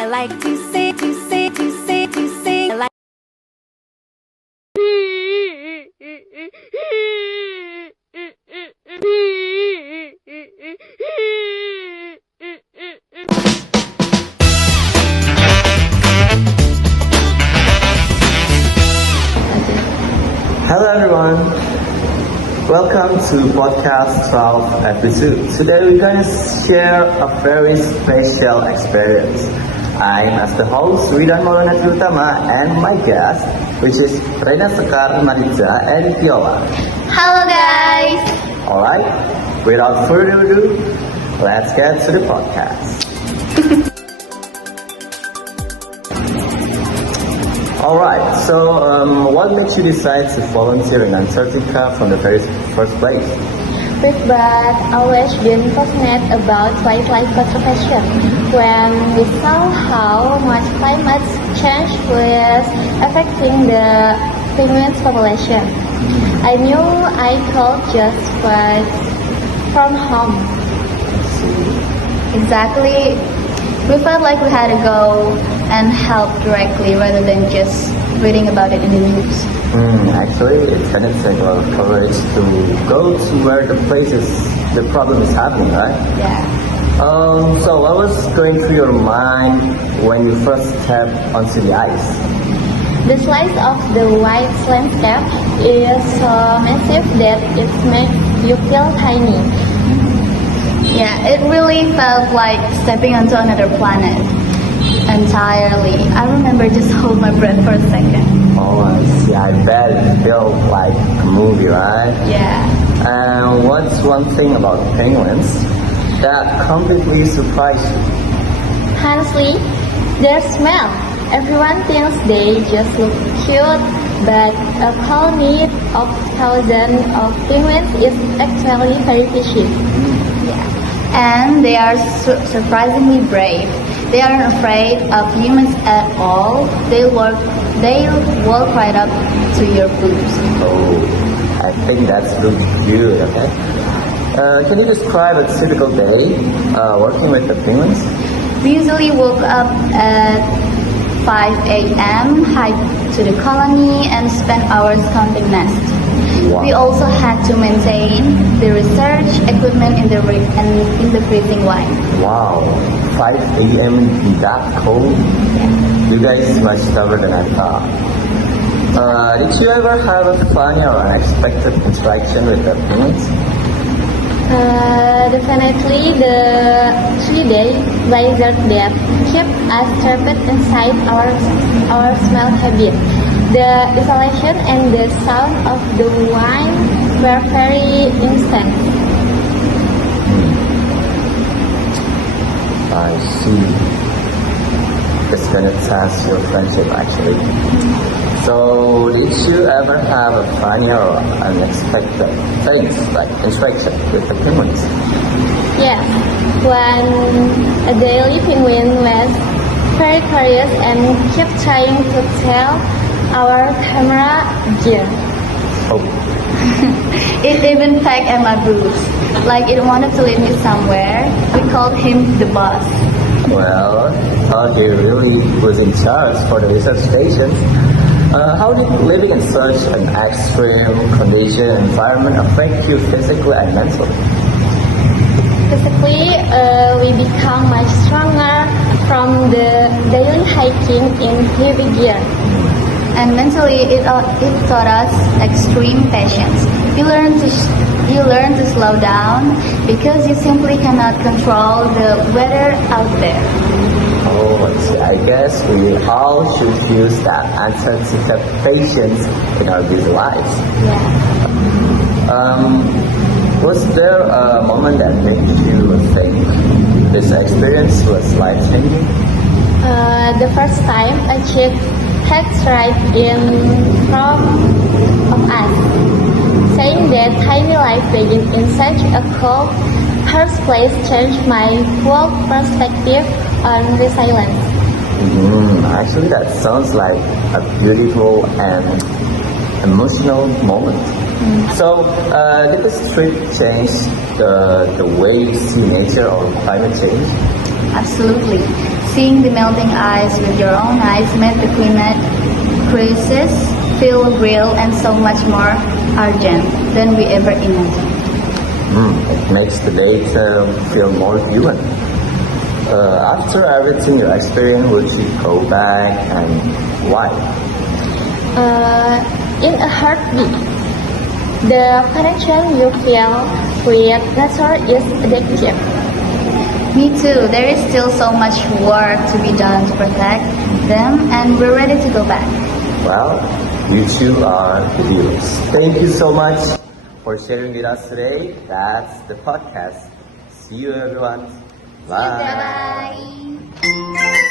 I like to sing, I like Hello everyone, welcome to podcast 12 episode. Today we're gonna share a very special experience. I'm as the host Ridhan Maulana Utama and my guest, which is Reynna, Sekar, Maritza and Tiyola. Hello guys! Alright, without further ado, let's get to the podcast. Alright, so what makes you decide to volunteer in Antarctica from the very first place? We've but always been passionate about wildlife conservation. When we saw how much climate change was affecting the penguins population, I knew I could just work from home. Exactly. We felt like we had to go and help directly rather than just reading about it in the news. Actually, it's gonna take a lot of courage to go to where the problem is happening, right? Yeah. So what was going through your mind when you first stepped onto the ice? The size of the white landscape is so massive that it makes you feel tiny. Yeah, it really felt like stepping onto another planet entirely. I remember just hold my breath for a second. Oh, I see. I bet it felt like a movie, right? Yeah. And what's one thing about penguins that completely surprised you? Honestly, their smell. Everyone thinks they just look cute, but a colony of thousands of penguins is actually very fishy. Yeah. And they are surprisingly brave. They aren't afraid of humans at all. They walk right up to your boobs. Oh, I think that's really good, okay? Can you describe a typical day working with the penguins? We usually woke up at 5 a.m., hike to the colony, and spend hours counting nests. Wow. We also had to maintain the research equipment in the freezing wine. Wow, 5 a.m. in that cold? Yeah. You guys much tougher than I thought. Did you ever have a funny or unexpected interaction with the penguins? Definitely the 3-day blizzard that kept us trapped inside our small cabin. The isolation and the sound of the wine were very instant. I see. It's gonna test your friendship actually. So, did you ever have a funny or unexpected things like interaction with the penguins? Yes, when a daily penguin was very curious and kept trying to tell our camera gear. Oh, It even pecked at my boobs, like it wanted to lead me somewhere. We called him the boss. well, thought he really was in charge for the research stations. How did living in such an extreme condition environment affect you physically and mentally? Physically, we become much stronger from the daily hiking in heavy gear. And mentally, it taught us extreme patience. You learn to slow down because you simply cannot control the weather out there. Oh, I see. I guess we all should use that Antarctica patience in our busy lives. Yeah. Was there a moment that made you think this experience was life-changing? The first time a chick heads right in front of us, saying that tiny life being in such a cold, harsh place changed my whole perspective on resilience. Actually, that sounds like a beautiful and emotional moment. So, did this trip change the way you see nature or climate change? Absolutely. Seeing the melting ice with your own eyes made the climate crisis feel real and so much more urgent than we ever imagined. It makes the date feel more human. After everything you experienced, would you go back and why? In a heartbeat. The connection you feel with nature is addictive. Me too. There is still so much work to be done to protect them, and we're ready to go back. Well, you two are the heroes. Thank you so much for sharing with us today. That's the podcast. See you everyone. Bye. Bye.